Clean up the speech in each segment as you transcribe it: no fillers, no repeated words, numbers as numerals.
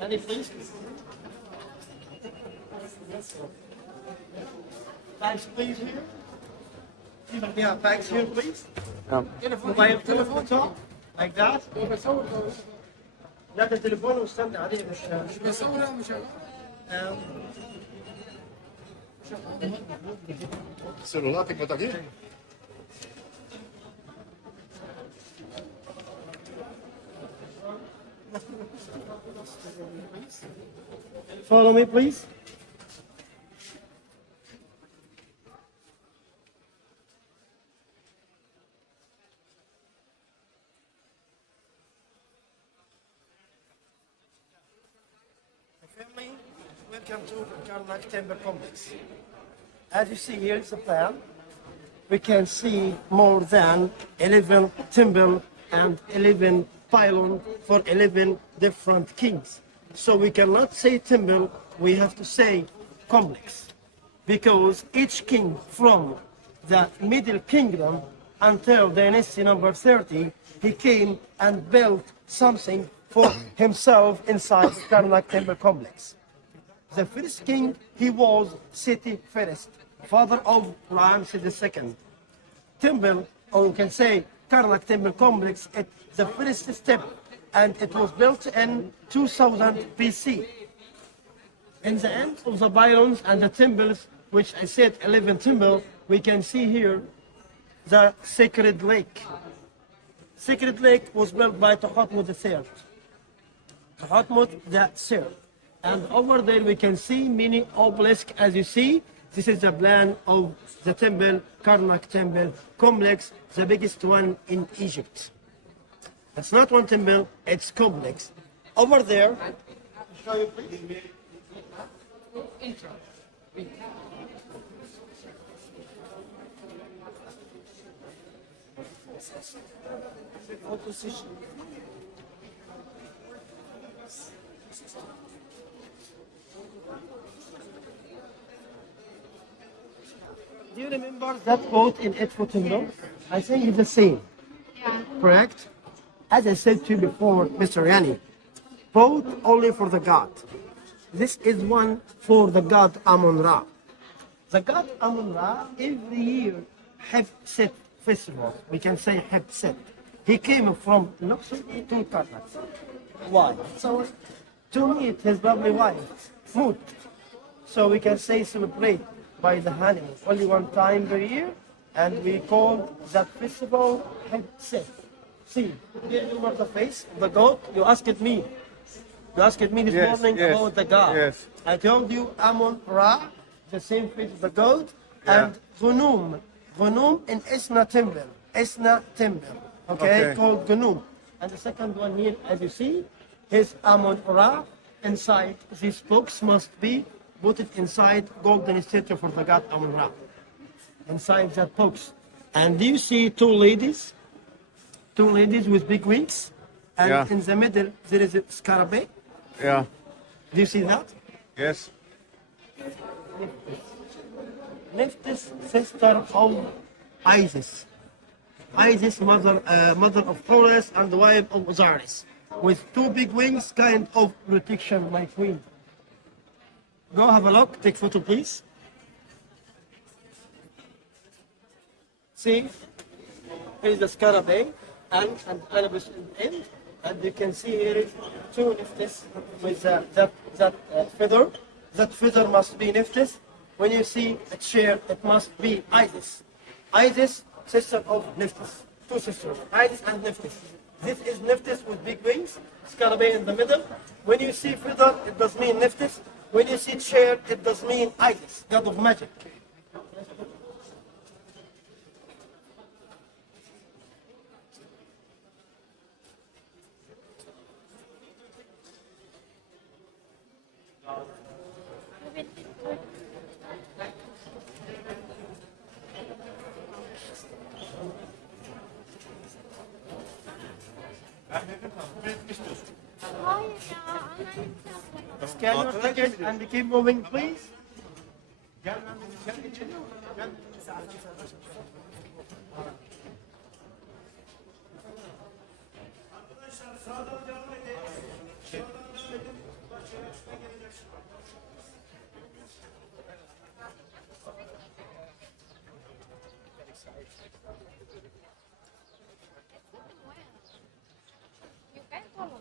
Any please? Bags please here. Yeah, bags here please. Mobile telephone top like that. لا ده تليفون واستنى عليه مش بصوره مش celular tem que botar aqui? Follow me please. Family, welcome to Karnak Temple Complex. As you see here is the plan. We can see more than 11 temple and 11 pylon for 11 different kings. So we cannot say temple, we have to say complex. Because each king from the Middle Kingdom until dynasty number 30, he came and built something for himself inside Karnak Temple Complex. The first king, he was Seti first, father of Ramses II. Temple, or you can say Karnak Temple Complex, it's the first step, and it was built in 2000 BC. In the end of the pylons and the temples, which I said 11 temples, we can see here the sacred lake. Sacred lake was built by Thutmose III. Thutmose III. And over there we can see many obelisks. As you see, this is the plan of the temple, Karnak Temple Complex, the biggest one in Egypt. It's not one temple, it's complex. Over there, show you please. Do you remember that quote in Edfu Temple? I think it's the same. Yeah. Correct? As I said to you before, Mr. Yani, vote only for the god. This is one for the god Amun-Ra. The god Amun-Ra, every year, Heb-Set festival, we can say Heb-Set. He came from Luxor to Karnak. Why? So, to meet his lovely wife, Mut. So we can say celebrate by the honeymoon, only one time per year, and we call that festival Heb-Set. See, here you were the face of the goat. You asked me. You asked me this morning about the god. Yes. I told you Amun-Ra, the same face of the goat, and Gunum. Gunum in Esna Temple. Esna Temple. Okay, called Gunum. And the second one here, as you see, is Amun-Ra. Inside these books must be put it inside golden statue for the god Amun-Ra. Inside that box. And do you see two ladies? Two ladies with big wings. And in the middle, there is a scarabée. Yeah. Do you see that? Yes. Nephthys, sister of Isis. Isis, mother of Horus and wife of Osiris. With two big wings, kind of protection, my queen. Go have a look, take photo please. See, here is the scarabée and Anubis in the end. And you can see here is two Nephthys with that feather. That feather must be Nephthys. When you see a chair, it must be Isis. Isis, sister of Nephthys. Two sisters, Isis and Nephthys. This is Nephthys with big wings, scarabée in the middle. When you see feather, it does mean Nephthys. When you see chair, it does mean Isis, god of magic. Hayır ya, anneannem sen. Scan your ticket and keep moving, please. Gel lan, gel içeri. Gel. Arkadaşlar sağdan devam edin. Sağdan devam edin. Başka yarışma gelecek. You can follow.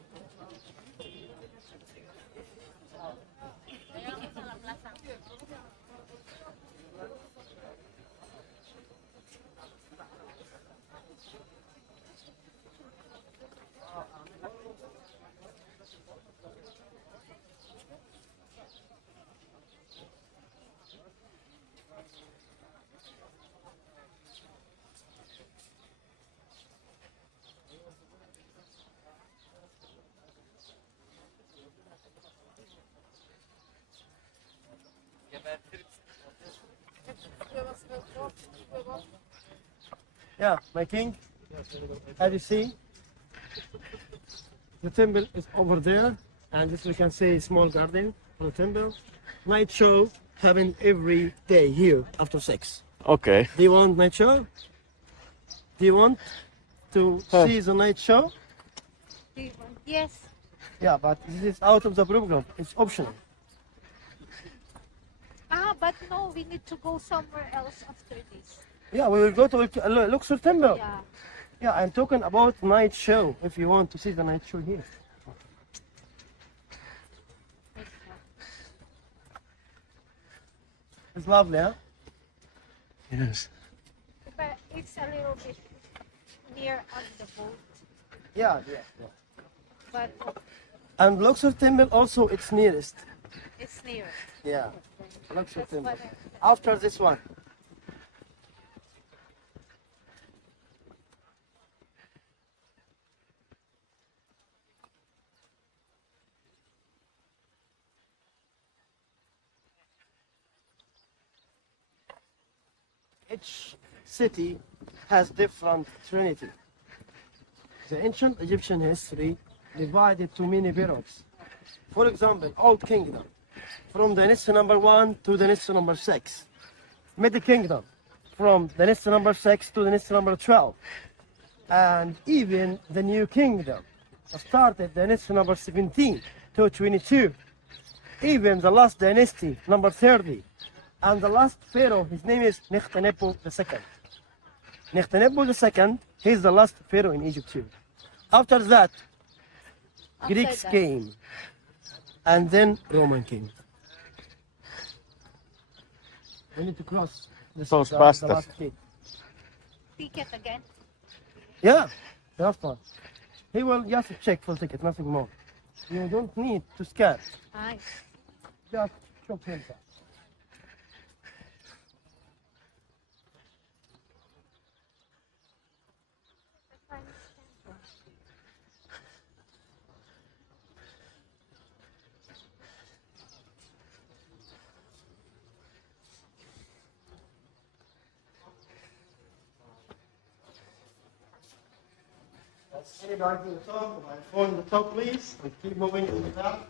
Yeah, my king. As you see, the temple is over there, and this we can see a small garden for the temple. Night show happen every day here after 6. Okay. Do you want night show? Do you want to see the night show? Do you want? Yes. Yeah, but this is out of the program. It's optional. But no, we need to go somewhere else after this. Yeah, we will go to Luxor Temple. Yeah. Yeah, I'm talking about night show. If you want to see the night show here. It's lovely, huh? Yes. But it's a little bit near on the boat. Yeah. But And Luxor Temple also it's nearest. it's near. Yeah, Luxor That's Temple. what I- After this one. Each city has different trinity. The ancient Egyptian history divided to many periods. For example, Old Kingdom, from Dynasty number 1 to Dynasty number 6. Middle Kingdom, from Dynasty number 6 to Dynasty number 12. And even the New Kingdom started Dynasty number 17 to 22. Even the last dynasty, number 30. And the last pharaoh, his name is Nekhtanepo II. Nekhtanepo II, he's the last pharaoh in Egypt too. After that, After Greeks that. came, and then Roman came. We need to cross this Cross the past last us. gate. Ticket again. Yeah, that's one. He will just check for ticket, nothing more. You don't need to scan. Nice. Just show him that. Let's see back to the top. My phone on the top, please. And keep moving to the top.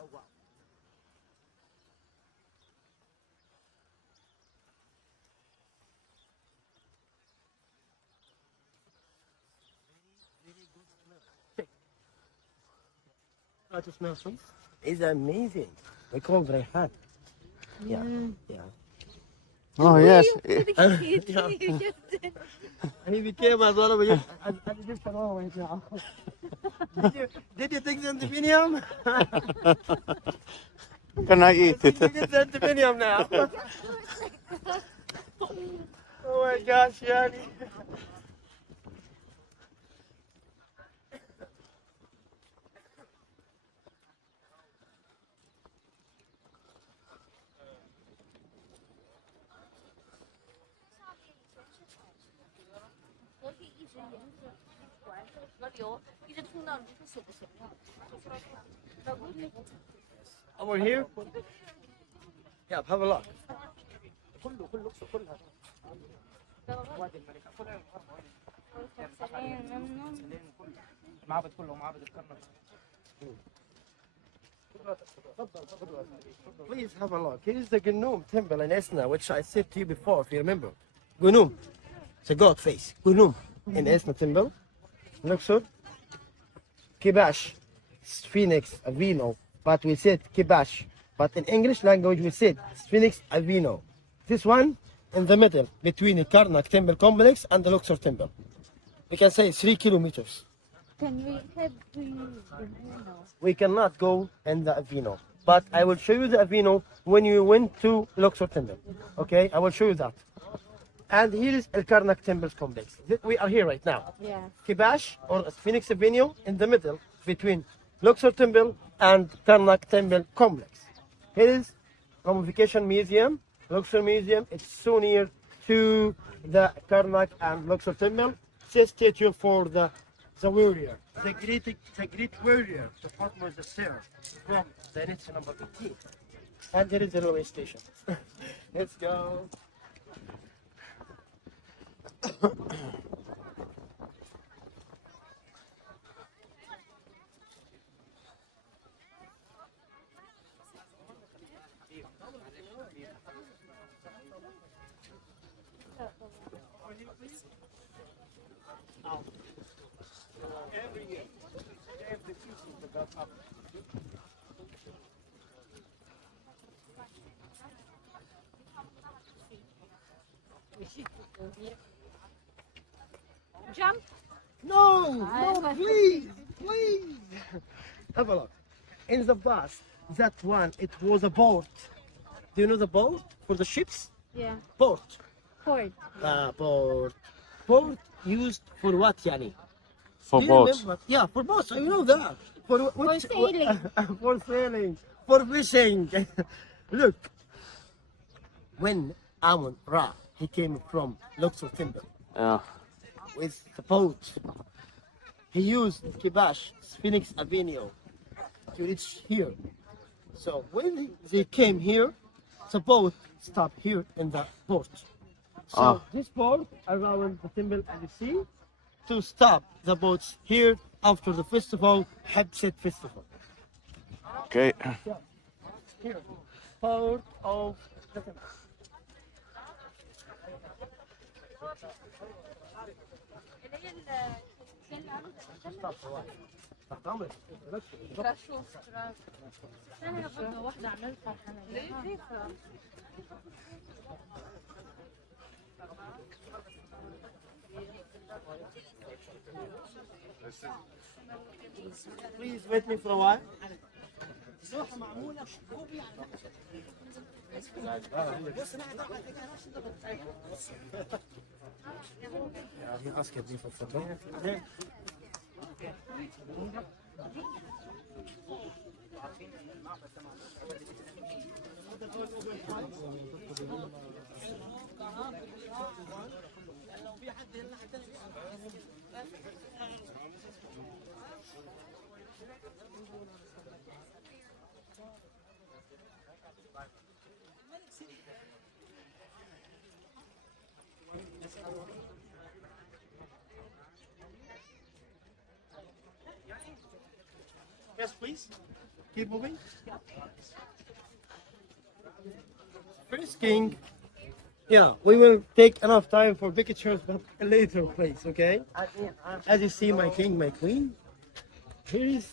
Oh, wow. Try to smell some. It's amazing. We call it Rehan. Yeah, yeah. Oh, yes. Yeah. He became as one of you. Did you take the video? Can I eat it? Get that dominium now. Oh my gosh, Yani. Over here? Yeah, have a look. معبد كله معبد الكرنك. Please have a look. Here's the Gunum temple in Esna, which I said to you before, if you remember. Gunum. It's a god face. Gunum in Esna temple. Luxor. Kibash. Phoenix Avino. But we said Kibash. But in English language we said Phoenix Avino. This one in the middle between the Karnak temple complex and the Luxor temple. We can say 3 kilometers. Can we head to you? We cannot go in the Avino. But I will show you the Avino when you went to Luxor temple. Okay, I will show you that. And here is El Karnak Temples complex. We are here right now. Yeah. Kibash or Phoenix Avenue in the middle between Luxor Temple and Karnak Temple complex. Here is Mummification Museum, Luxor Museum. It's so near to the Karnak and Luxor Temple. It's a statue for the warrior, the great warrior, the Fatma the Sir from the Nitsa number 18. And here is the railway station. Let's go. Jump. No, please. Have a look. In the past, that one, it was a boat. Do you know the boat for the ships? Yeah. Port. Port. Port. Port used for what, Yani? For Do you boats. remember? Yeah, for boats. I know that. For sailing. For sailing. For fishing. Look, when Amun Ra, he came from Luxor Temple Yeah. with the boat, he used Kibash, Phoenix Avenue, to reach here. So when they came here, the boat stopped here in the port. So this port around the temple and the sea to stop the boats here after the festival, Habset festival. Okay. Here, port of the temple. Stop for what? تحت أمرك. Please wait me for a while. Yes, please. Keep moving. First king. Yeah, we will take enough time for pictures, but later, please, okay? As you see, my king, my queen. This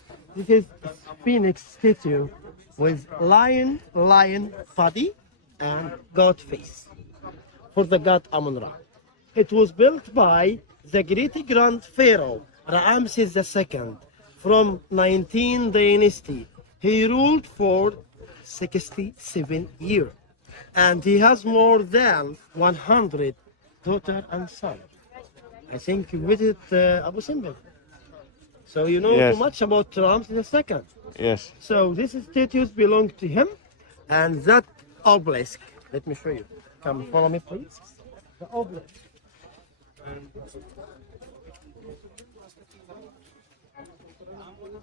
is Phoenix statue with lion body and god face for the god Amun-Ra. It was built by the great grand pharaoh Ramses II from 19th dynasty. He ruled for 67 years. And he has more than 100 daughter and son. I think you visit Abu Simbel. So you know Yes. too much about Ramses II. Yes. So this statues belong to him, and that obelisk. Let me show you. Come follow me, please. The obelisk.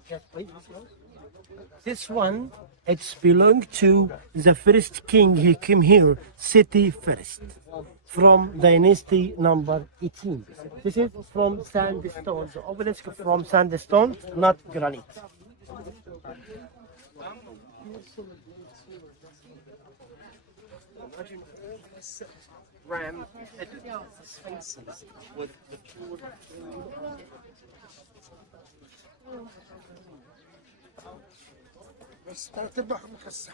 Yes, please. This one, it's belong to the first king. He came here, city first, from dynasty number 18. This is from sandstone. The obelisk from sandstone, not granite. Imagine this ram sphinxes with the pure. بس ترتبهم مخسر.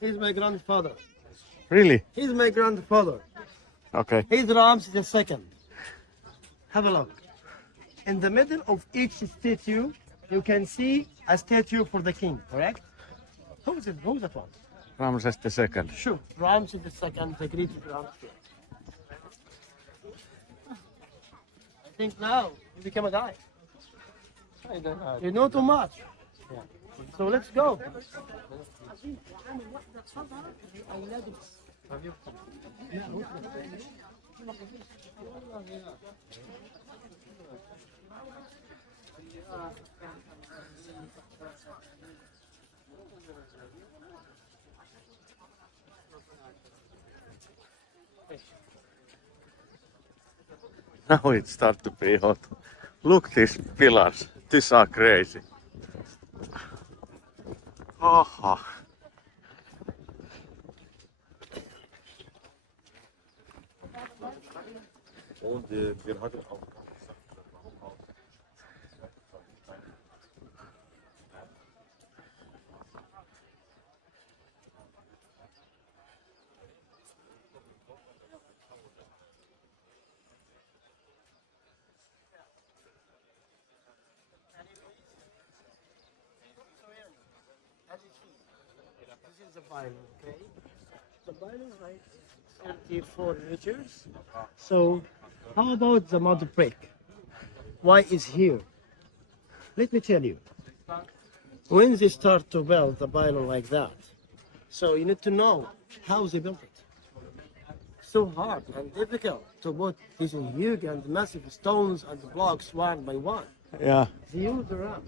He's my grandfather. Really? He's my grandfather. Okay. He's Ramses II. Have a look. In the middle of each statue, you can see a statue for the king, correct? Who is it? Who is that one? Ramses II. Sure. Ramses II, the great grandfather. I think now you become a guy. You know too much. So let's go. Now it starts to be hot. Look these pillars. These are crazy. Oh. This is the Bible, okay? The Bible writes 34 meters. So, how about the mud brick? Why is here? Let me tell you. When they start to build the Bible like that, so you need to know how they built it. So hard and difficult to put these huge and massive stones and blocks one by one. Yeah. They used the ram.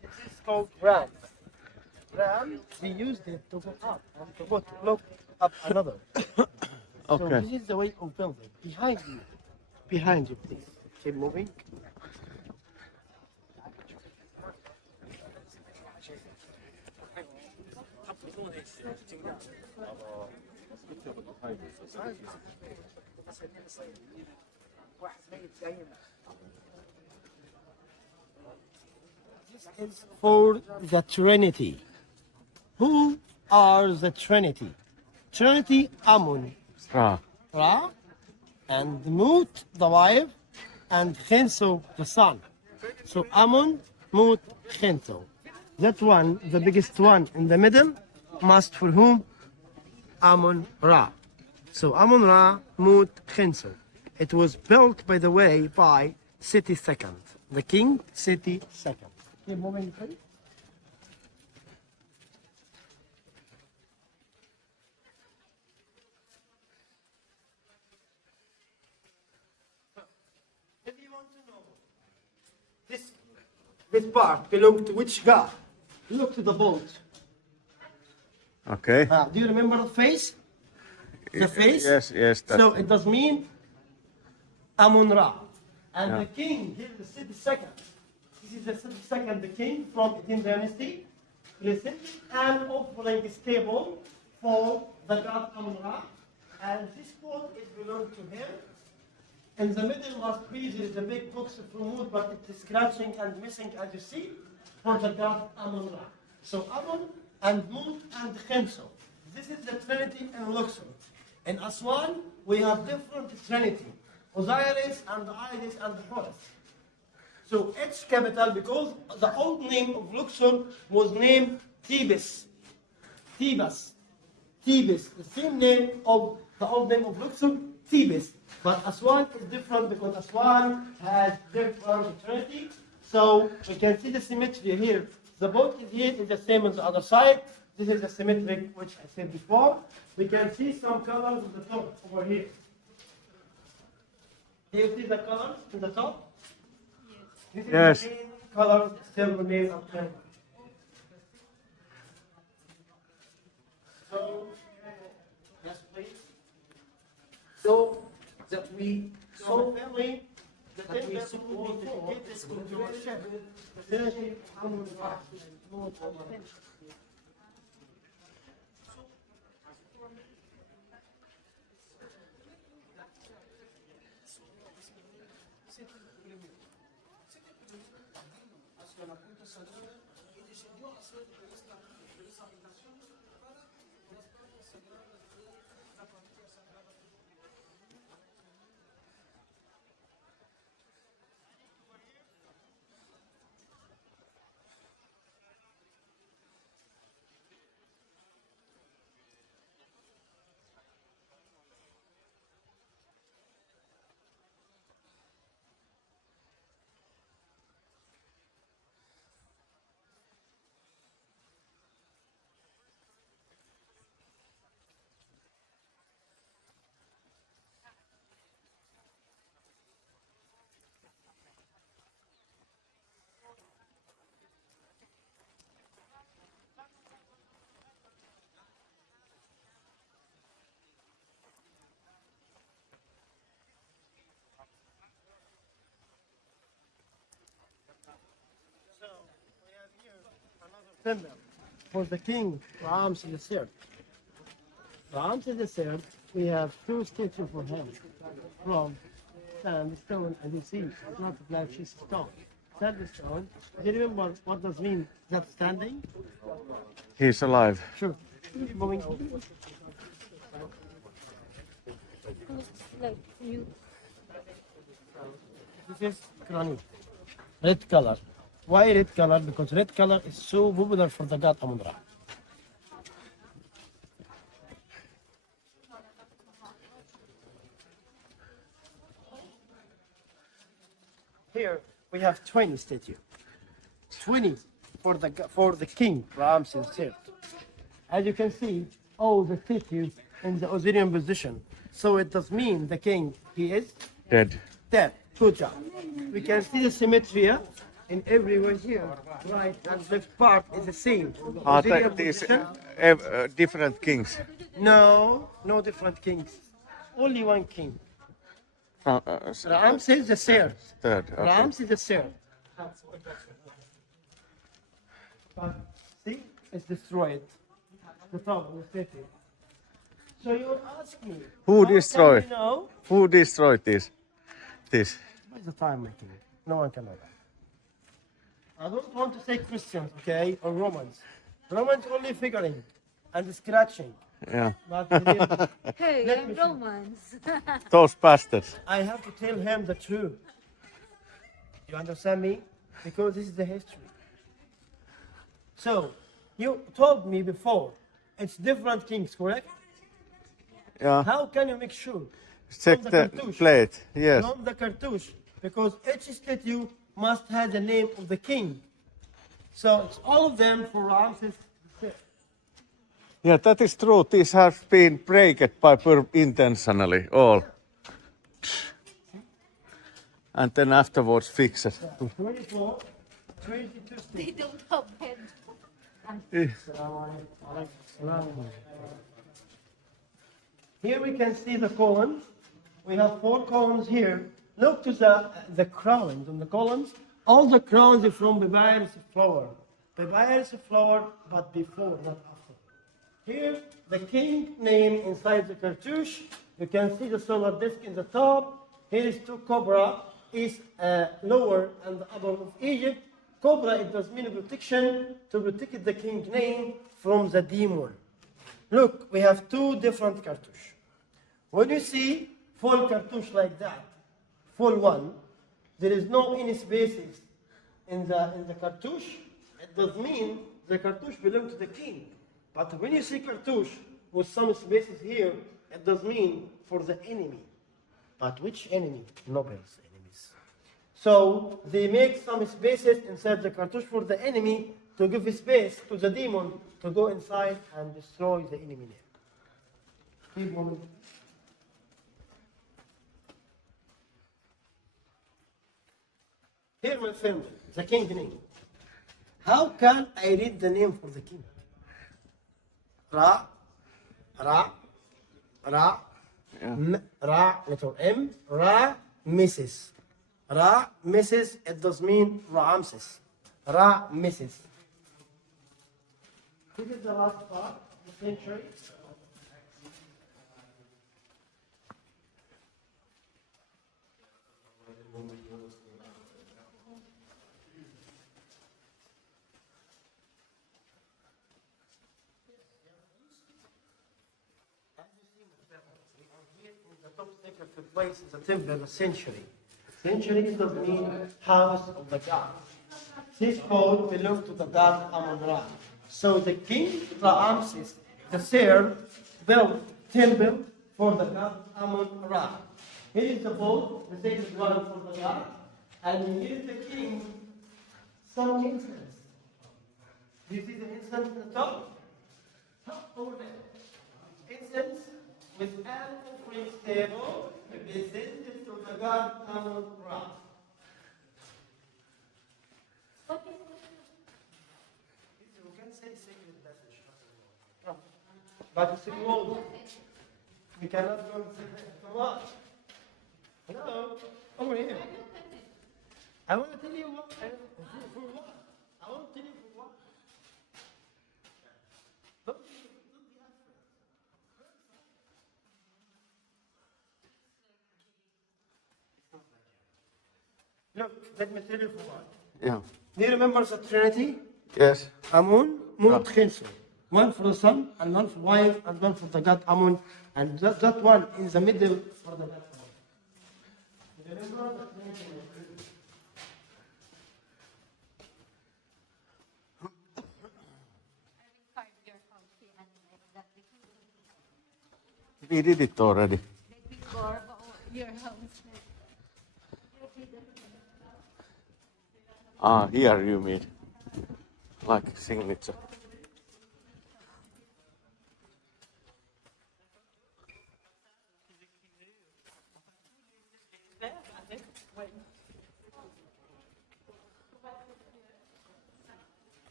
This is called ram. Ram, they used it to go up and to put block up another. So Okay. this is the way of building. Behind you. Behind you, please. Keep moving. This is for the Trinity. Who are the Trinity? Trinity Amun, Ra. Ra, and Mut, the wife, and Khenso, the son. So Amun, Mut, Khenso. That one, the biggest one in the middle, must for whom? Amun Ra. So Amun Ra, Mut, Khenso. It was built, by the way, by Seti II, the king Seti II. Keep moving, please. If you want to know this part belonged to which god? Look to the bolt. Okay. Do you remember the face? The face? Yes, yes. So it does mean Amun Ra. And the king, here the Seti II. This is the Seti II, the king from 18th dynasty. Listen, and offering this table for the god Amun Ra. And this pot is belong to him. In the middle must be there is a big box of wood, but it is scratching and missing as you see. for the god Amun-Ra. So Amun and Mut and Khemso. This is the Trinity in Luxor. In Aswan, we have different Trinity. Osiris and Isis and Horus. So each capital, because the old name of Luxor was named Thebes. Thebes. Thebes. The same name of the old name of Luxor, Thebes. But Aswan is different because Aswan has different trinity. So we can see the symmetry here. The boat is here is the same on the other side. This is the symmetric which I said before. We can see some colors on the top over here. Do you see the colors in the top? This is Yes. the main colors still remain up there. So, yes, please. So that we family that we support this controversial facility. Symbol for the king Ramses III. Ramses III, we have two statues for him from sandstone, and you see it's not a black sheet stone. Sandstone. Do you remember what does mean that standing? He's alive. Sure. Moving. Looks like you. This is granite. Red color. Why red color? Because red color is so popular for the god Amun-Ra. Here we have 20 statues. 20 for the king Ramses III. As you can see, all the statues in the Osirian position. So it does mean the king, he is Dead. dead. Good job. We can see the symmetry here in everywhere here. Right and left part is the same. Are Osirian these position, different kings? no different kings. Only one king. Ramses the third. Third. Okay. Ramses the third. But see, it's destroyed. The top of the city. So you will ask me, Who how can destroyed? we know? Who destroyed this? This. Where's the time making? No one can know that. I don't want to say Christians, okay, or Romans. Romans only figuring and scratching. Yeah. But Hey, Let I'm me see. Romans. Those bastards. I have to tell him the truth. You understand me? Because this is the history. So, you told me before, it's different kings, correct? Yeah. How can you make sure? Check From the cartouche. plate. Yes. From the cartouche, because each statue must have the name of the king. So it's all of them for Ramses. Yeah, that is true. These have been breaked by intentionally, all. And then afterwards fixed. 24, 22 They statues. don't have head. Here we can see the columns. We have 4 columns here. Look to the crowns on the columns. All the crowns are from papyrus flower. Papyrus flower, but before, not after. Here, the king name inside the cartouche. You can see the solar disk in the top. Here is 2 cobra, is lower and the upper of Egypt. Cobra, it does mean protection, to protect the king name from the demon. Look, we have two different cartouche. When you see full cartouche like that, full one, there is no any spaces in the cartouche. It does mean the cartouche belongs to the king. But when you see cartouche with some spaces here, it does mean for the enemy. But which enemy? Nobles enemies. So they make some spaces inside the cartouche for the enemy to give space to the demon to go inside and destroy the enemy name. Keep moving. Here, my friend, the king name. How can I read the name for the king? Ra, Ra, Ra, Ra, letter M, Ra, Mrs. Ra, Mrs. It does mean Ramses. Ra, Mrs. This is the last part, the century. The top sacred place is the temple, the sanctuary. Sanctuary does mean house of the god. This code belongs to the god Amun-Ra. So the king Ramses III built temple for the god Amun-Ra. Here is the boat, the sacred one for the god, and here is the king, some incense. Do you see the incense at the top? Top over there. Incense with an offering table presented to the god Amun-Ra. You can say sacred message. But it's closed. We cannot go and say that. Come on. Hello. Over here. I want to tell you what. For what? I want to tell you for what. Don't be afraid. Look, let me tell you for what. Yeah. Do you remember the Trinity? Yes. Amun, Mut-Khinsu. One for the son, and one for wife, and one for the god Amun, and that one in the middle for the god Amun. You remember the Trinity? We did it already. Before your house. Ah, here you mean. Like signature.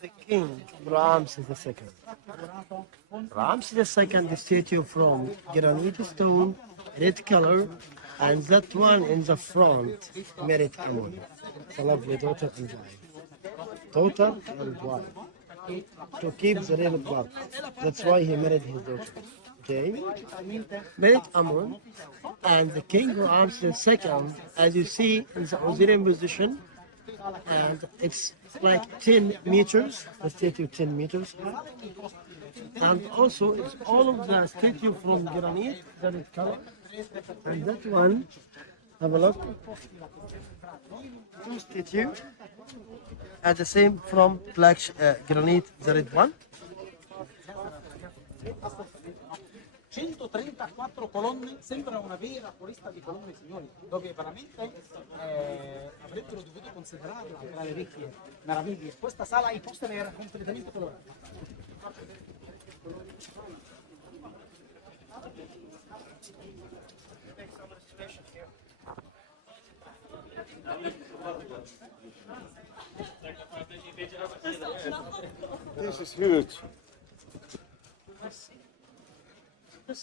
The king, Ramses II. Ramses II, the statue from granite stone, red color, and that one in the front, married Amun. It's a lovely daughter and wife. Daughter and wife. To keep the real blood. That's why he married his daughter. Okay? Married Amun, and the king Ramses II, as you see in the Osirian position, and it's like 10 meters, the statue 10 meters. And also it's all of the statue from granite, that is color. And that one, Have a look. Two statue. And the same from black granite, the red one. 134 colonne, sembra una vera foresta di colonne, signori, dove veramente avrebbero dovuto considerarla tra le vecchie meraviglie. Questa sala i posteri era completamente colorata. This is huge. I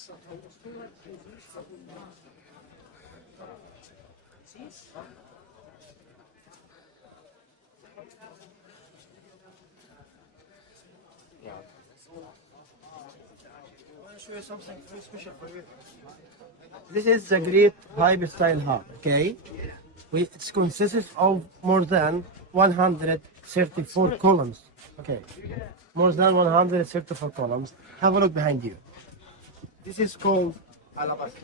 want to show you something very special for you. This is the great hype style hub, okay? It's consisted of more than 134 columns. Okay, more than 134 columns. Have a look behind you. This is called alabaster.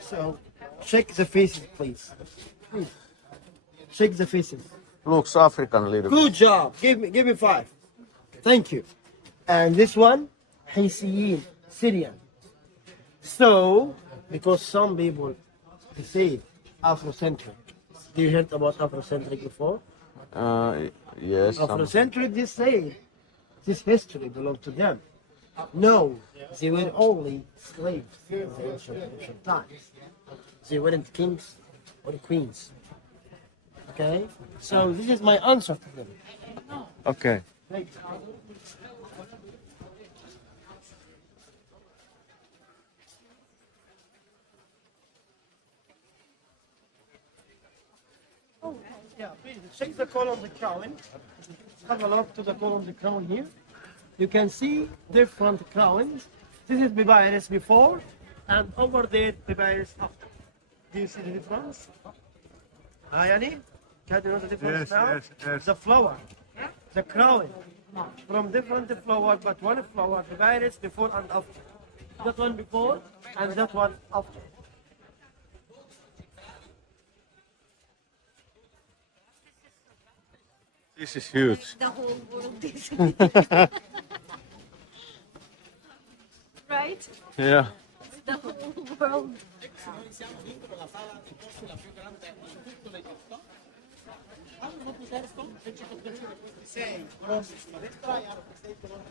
So, check the faces, please. Please. Check the faces. Looks African a little bit. Good job. Give me 5. Thank you. And this one, Haysiyin, Syrian. So, because some people they say Afrocentric. Do you heard about Afrocentric before? Yes. Afrocentric, they say this history belonged to them. No, they were only slaves in the ancient times. They weren't kings or queens. Okay? So this is my answer to them. Okay. Yeah, please check the column of the crown. Have a look to the column of the crown here. You can see different crowns. This is Bibaris before, and over there Bibaris after. Do you see the difference? Yani? Can you know the difference Yes, now? yes, yes. The flower, the crown, from different flower, but one flower, Bibaris before and after. That one before and that one after. This is huge. The whole world is. Right? Yeah. The whole world. Noi siamo dentro la sala di Porsche, la più grande in tutto l'Egitto. Hanno posto 6 bronzi sulla destra e hanno 6 colonne.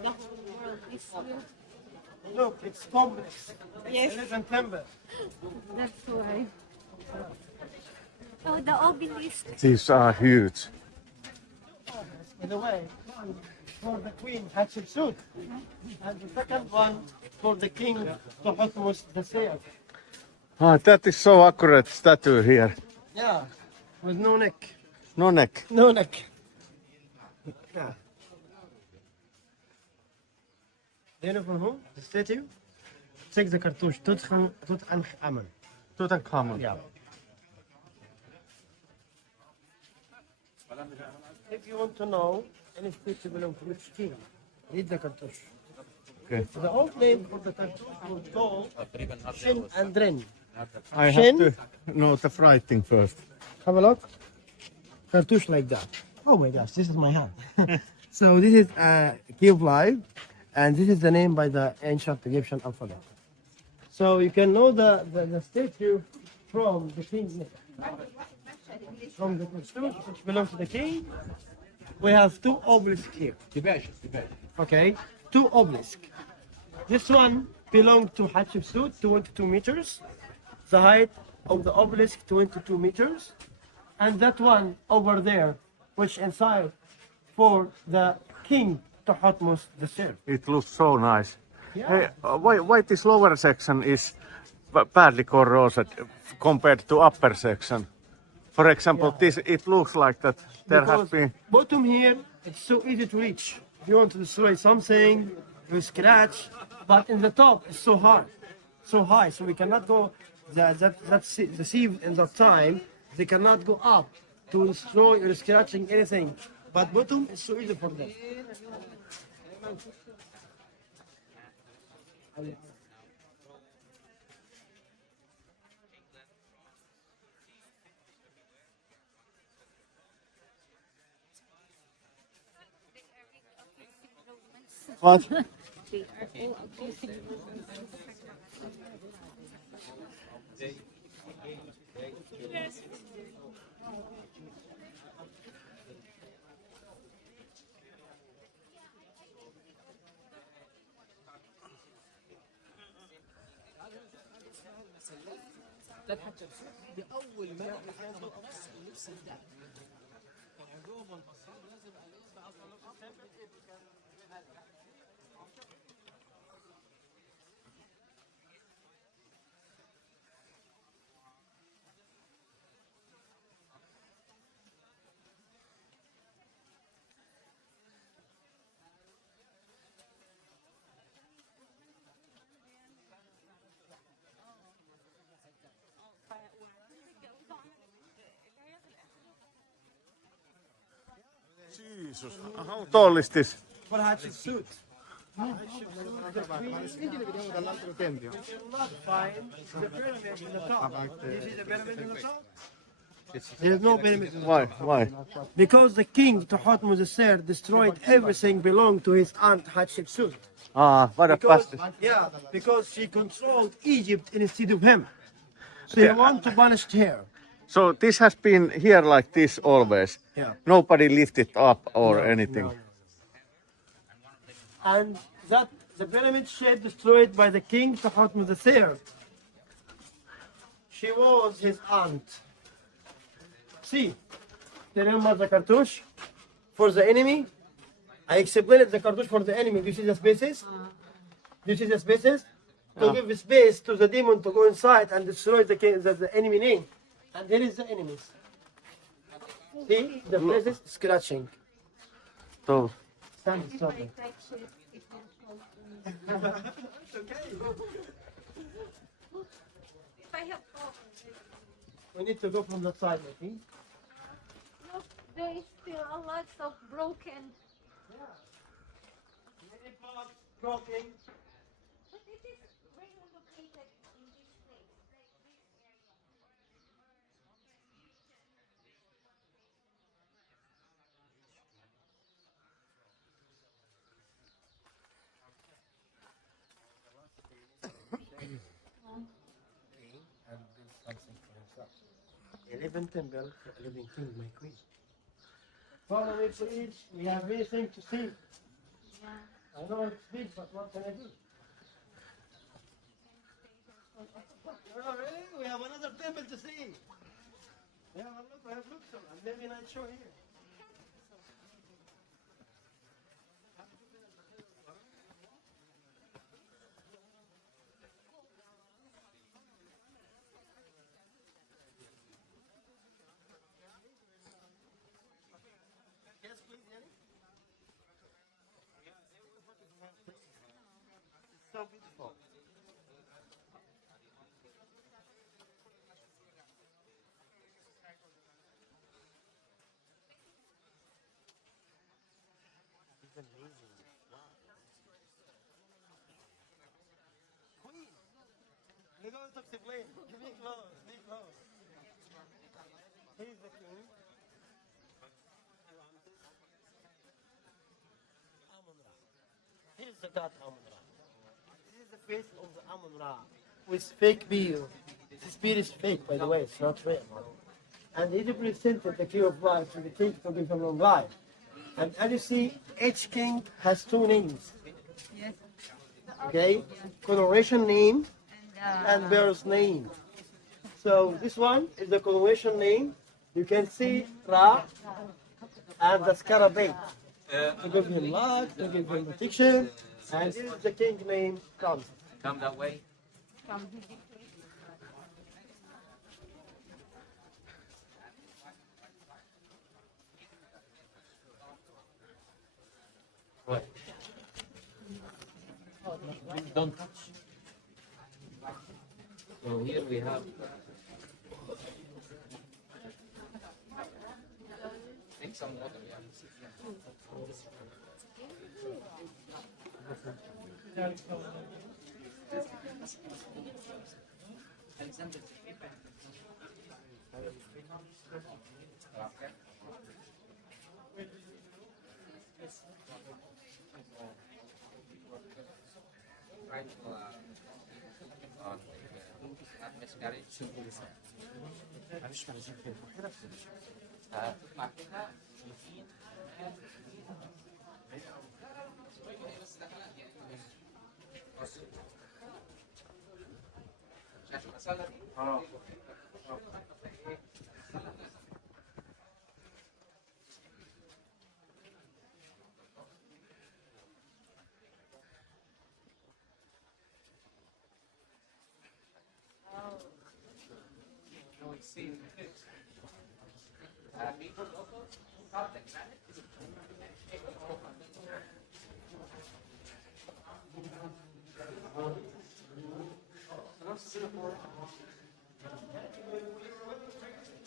The whole world is here. Look, it's complex. Yes. It is in timber. That's why. Oh, the obelisk. These are huge. By the way, one for the queen Hatshepsut, and the second one for the king Thutmose III. That is so accurate statue here. Yeah, with no neck. No neck. No neck. Yeah. Do you know from whom? The statue? Check the cartouche. Tutankhamun. Tutankhamun. Yeah. If you want to know any statue belongs to which king, read the cartouche. Okay. The old name for the cartouche was called Shin and Ren. I have Shin. to know the writing first. Have a look. Cartouche like that. Oh my gosh, this is my hand. So this is Key of Life, and this is the name by the ancient Egyptian alphabet. So you can know the statue from the king. From the cartouche, which belongs to the king. We have 2 obelisks here. Okay, 2 obelisks. This one belonged to Hatshepsut, 22 meters. The height of the obelisk, 22 meters. And that one over there, which inside for the king Thutmose III. It looks so nice. Yeah. Hey, why this lower section is badly corroded compared to upper section? For example, this it looks like that there has Because been. bottom here, it's so easy to reach. If you want to destroy something, you scratch. But in the top, it's so hard, so high, so we cannot go. The sieve in that time, they cannot go up to destroy or scratching anything. But bottom is so easy for them. What? They are all abusing. Jesus. How tall is this? For Hatshepsut. Dall'altro tempio. Not find the pyramid in the top. You see the pyramid in the top? There's no pyramid in the Why? top. Why? Because the king Thutmose III destroyed everything belonged to his aunt Hatshepsut. Ah, what a Because, bastard. yeah, because she controlled Egypt instead of him. So he want to punish her. So this has been here like this always. Yeah. Nobody lifted up or No, anything. no. And that the pyramid shape destroyed by the king Thutmose III. She was his aunt. See, remember the cartouche for the enemy? I explained the cartouche for the enemy. Do you see the spaces? Do you see the spaces? To give space to the demon to go inside and destroy the king, the enemy name. And here is the enemies. See the places scratching. So, Stand stop. I touch it, it will show me. If I have We need to go from the side, I think. look, there is still a lot of broken. Many parts broken. But it is really located in this place. And build something for himself. 11 temple for 11 king, my queen. Follow me, please. We have many things to see. I know it's big, but what can I do? Oh, really? We have another temple to see. Yeah, look, we have Luxor, and maybe night show here. Yes, please, Yanni. It's so beautiful. It's amazing. Wow. Queen, we're going to explain. Give me close, be close. Here's the king. Amun-Ra. Here's the god Amun-Ra. This is the face of the Amun-Ra with fake beard. This beard is fake, by the way, it's not real. And he represented the king of life to the king to give him long life. And as you see, each king has two names. Yes. Okay? Coronation name and bear's name. So this one is the coronation name. You can see Ra and the scarabée. To give him luck, to give him protection. And this is the king name comes. Come that way. Don't touch. So here we have. Take some water. Yeah. Alexander. try to not miscarriage. Makita,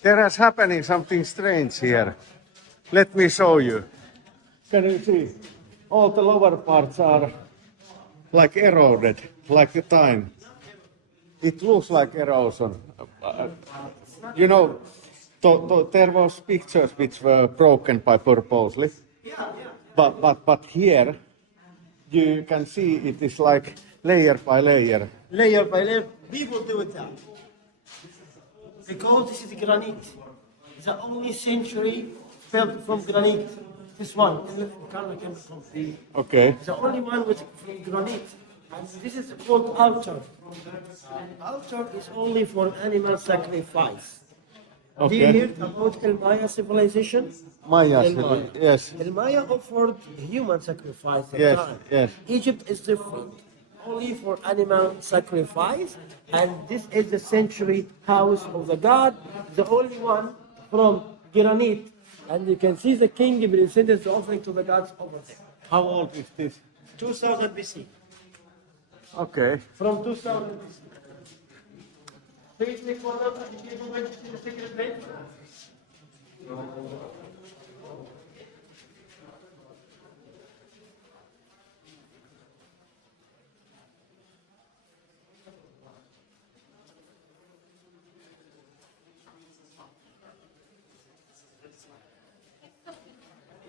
There is happening something strange here. Let me show you. Can you see? All the lower parts are like eroded, like the time. It looks like erosion. You know, there was pictures which were broken by purposely. But here you can see it is like layer by layer. Layer by layer, people do it that. Because this is granite. It's the only century built from granite. This one, Karnak Temple. Okay. It's the only one with granite. And this is called altar. Altar is only for animal sacrifice. Do you Okay. hear about El Maya civilization? Maya, El Maya. yes. El Maya offered human sacrifice at Yes, time. yes. Egypt is different. Only for animal sacrifice, and this is the century house of the god, the only one from granite. And you can see the king presented the offering to the gods over there. How old is this? 2000 BC. Okay. From 2000 BC. Please take one up and give away to the secret bed.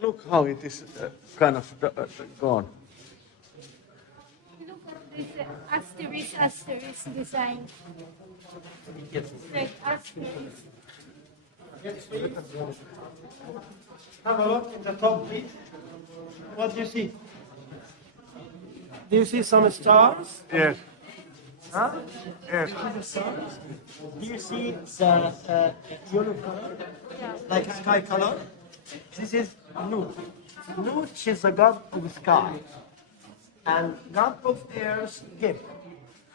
Look how it is kind of gone. Look at this asterisk design. Like asterisk. Have a look in the top, please. What do you see? Do you see some stars? Yes. Huh? Yes. Do you see the yellow color? Like sky color? This is Nut. Nut is the god of the sky. And god of air's gift.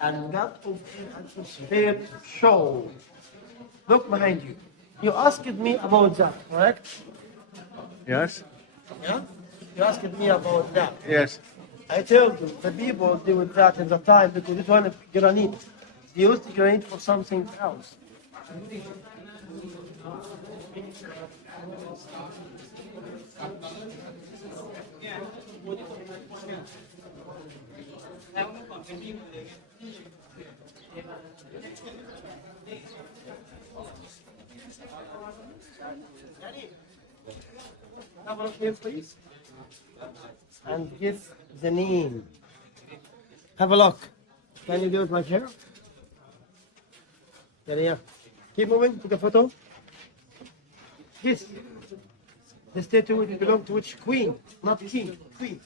And god of air atmosphere show. Look behind you. You asked me about that, correct? Yes. Yeah? You asked me about that. Yes. I told you, the people do that in the time because it was granite. They used granite for something else. Have a look here, please. And give the name. Have a look. Can you do it right here? There you are. Keep moving. Take a photo. This. The statue will belong to which queen? Not king. Queen.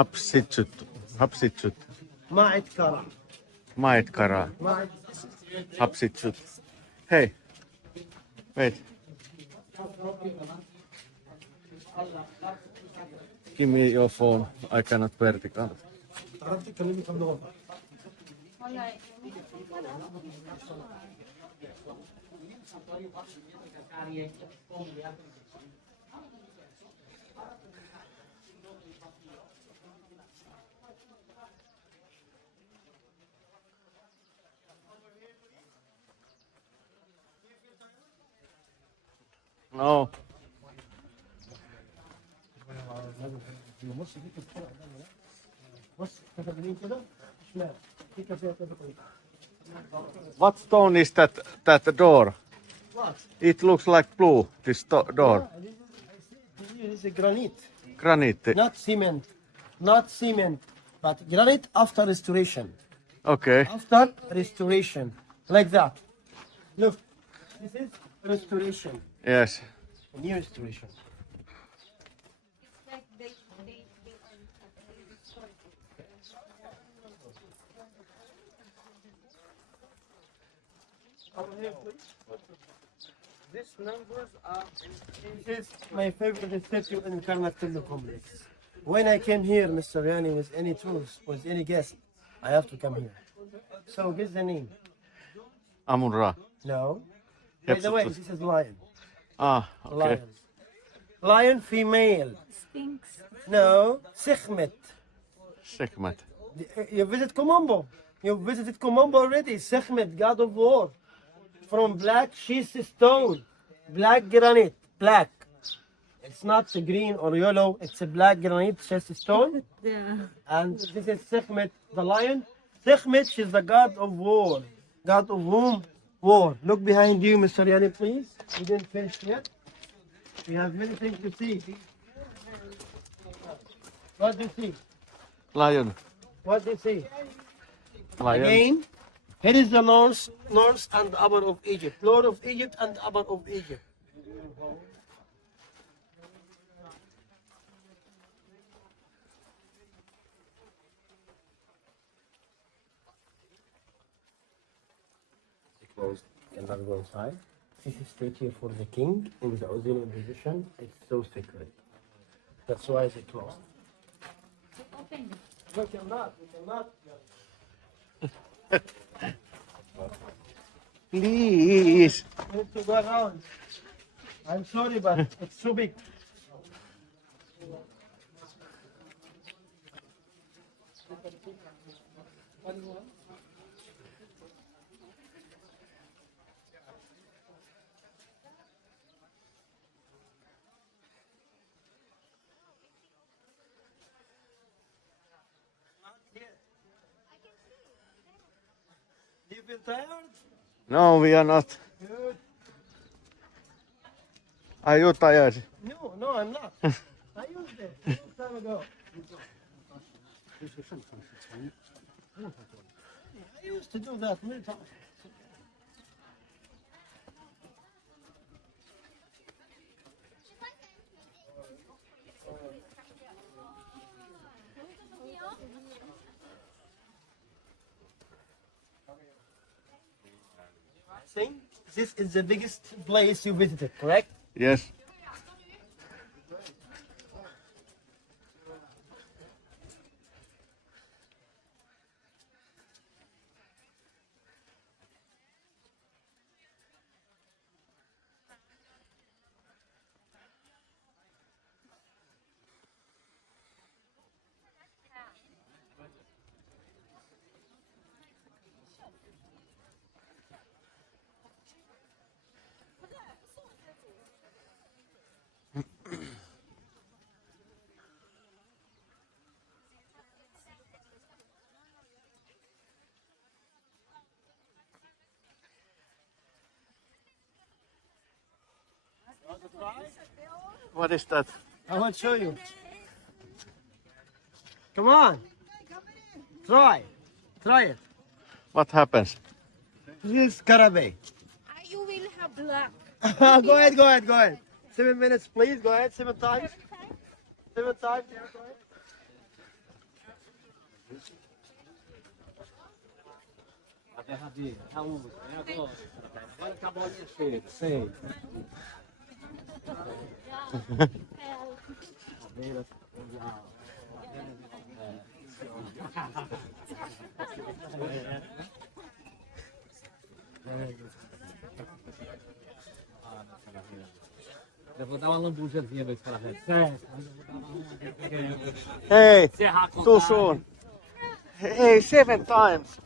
Hapsitsut. Ma'at Kara. Maetkara. Ma'at. Hapsitsut. Hey. Wait. Give me your phone. I cannot vertical. Wala eh. No. بص كتبلين كده شمال في كافيه كده. What stone is that door? What? It looks like blue, this door. This is a granite, Granite. not cement. Not cement, but granite after restoration. Okay. After restoration, like that. Look, this is restoration, Yes. new restoration. It's like they are These numbers are. This is my favorite statue in Karnak Temple complex. When I came here, Mr. Yani, with any tourist, with any guest, I have to come here. So guess the name. Amun-Ra. No. By the way, Hephaestus. this is lion. Ah, okay. Lion. Lion female. Sphinx. No. Sekhmet. Segment. You visit Komombo. You visited Komombo already. Sekhmet, god of war. From black schist stone. Black granite. Black. It's not green or yellow. It's a black granite schist stone. Yeah. And this is Sekhmet, the lion. Sekhmet, she's the god of war. God of whom? War. Look behind you, Mr. Yani, please. We didn't finish yet. We have many things to see. What do you see? Lion. What do you see? Lion. Again, here is the north and upper of Egypt. Lower of Egypt and upper of Egypt. Closed, cannot go inside. This is straight here for the king in the auxiliary position. It's so sacred. That's why it's closed. Open. We cannot. Please. We need to go around. I'm sorry, but it's too big. Do you feel tired? No, we are not. Good. Are you tired? No, I'm not. I used it a long time ago. I used to do that many times. See, this is the biggest place you visited, correct? Yes. What is that? I want to show you. Come on. Try it. What happens? This is Karabey. You will have luck. Go ahead. 7 minutes, please. Go ahead. 7 times. 7 times. Go ahead. Eu vou dar uma lambujazinha nesse cara. Hey, too soon. Hey, 7 times.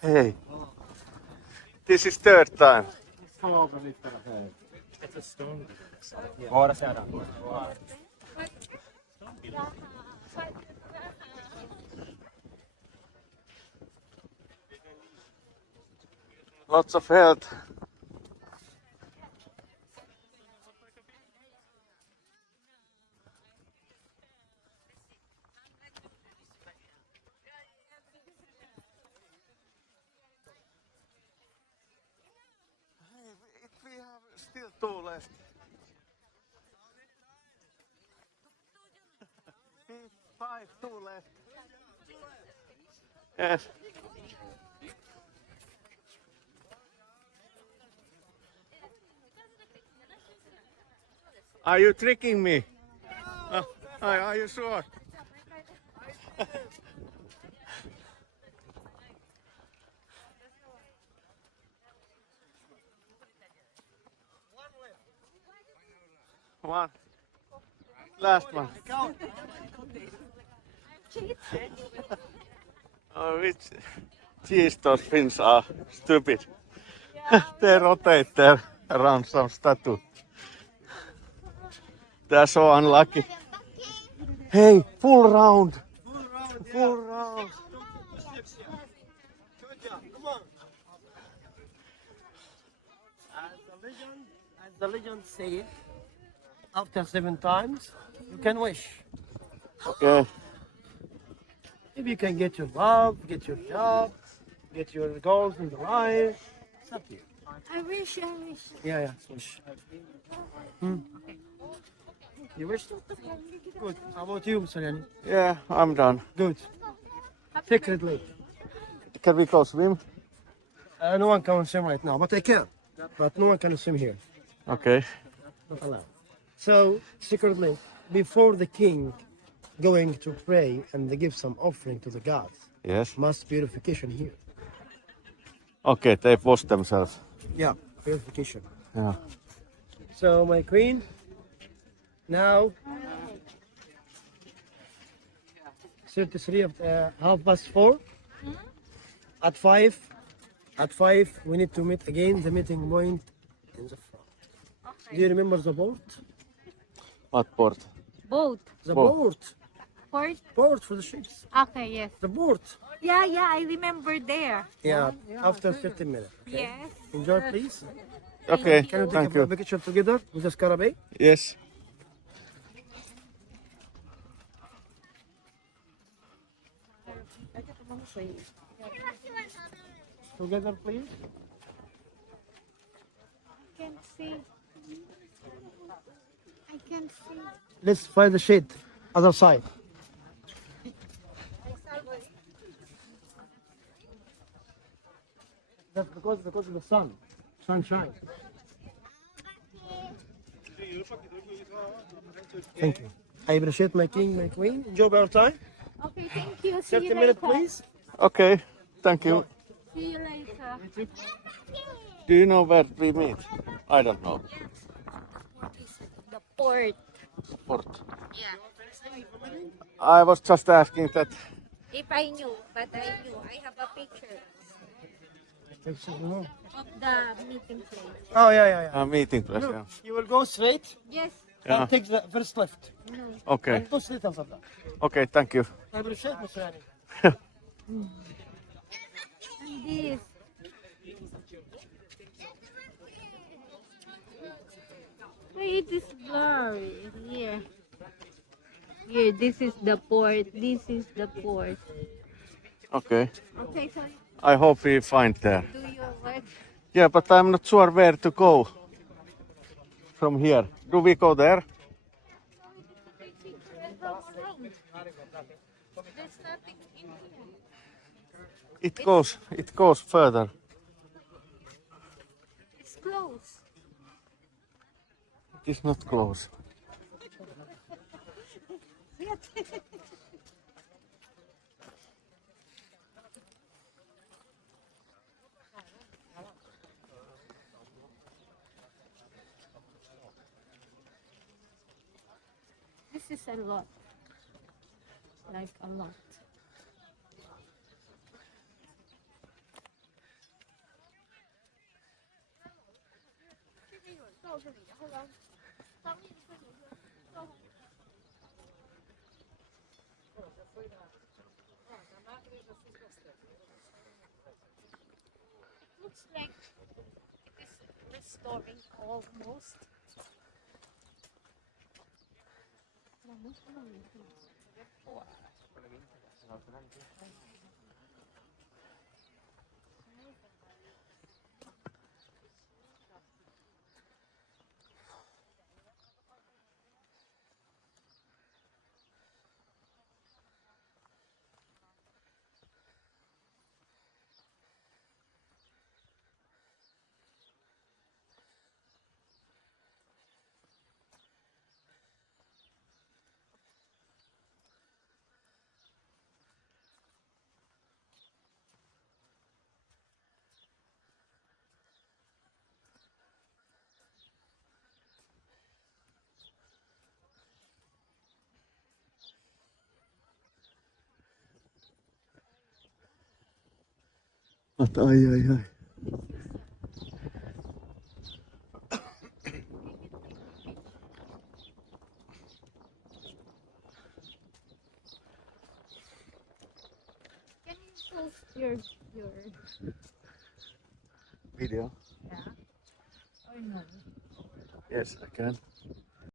Hey, this is 3rd time. Ora, Sarah. Lots of health. We have still 2 left. 5, 2 left. Yes. Are you tricking me? Are you sure? One. Last one. Oh, which cheese those Finns are stupid. They rotate there around some statue. They're so unlucky. Hey, full round. Full round. Come on. As the legend says, after 7 times, you can wish. Okay. Maybe you can get your love, get your job, get your goals in the life. It's up to you. I wish. Yeah, wish. You wish? Good. How about you, Mr. Yeah, I'm done. Good. Secret lake. Can we go swim? No one can swim right now, but I can. But no one can swim here. Okay. Not allowed. So, secret lake. Before the king going to pray and they give some offering to the gods, Yes. must purification here. Okay, they wash themselves. Yeah, purification. Yeah. So, my queen, now 33 of 4:30. At 5, we need to meet again. The meeting point in the front. Do you remember the boat? What port? Boat. The Boat. boat. Port. Port for the ships. Okay, yes. The boat. Yeah, I remember there. Yeah, after 15 minutes. Yes. Enjoy, please. Okay, Can you thank take a you. picture together with the scarabée? Yes. Together, please. Can see. I can see. Let's find the shade. Other side. That's because of the sun. Sunshine. Thank you. I appreciate my king, my queen. Enjoy your time. Okay, thank you. See 30 you minutes, later. please. Okay, thank you. See you later. Do you know where we meet? I don't know. The port. Port. Yeah. I was just asking that. If I knew, but I knew. I have a picture of the meeting place. Oh, yeah. Meeting place. Look, Yeah. you will go straight Yes. Yeah. and take the first left. Okay. And go straight after that. Okay, thank you. I appreciate Mr. Ali. And this. Wait, it is blurry. Here. Here, this is the port. This is the port. Okay. Okay, so I hope we find there. do your work. Yeah, but I'm not sure where to go from here. Do we go there? There's nothing in here. It goes further. It's closed. It's not close. This is a lot. Like a lot. Looks like it is restoring almost. At ay ay ay. Can you post your Video. yeah or no? Yes, I can.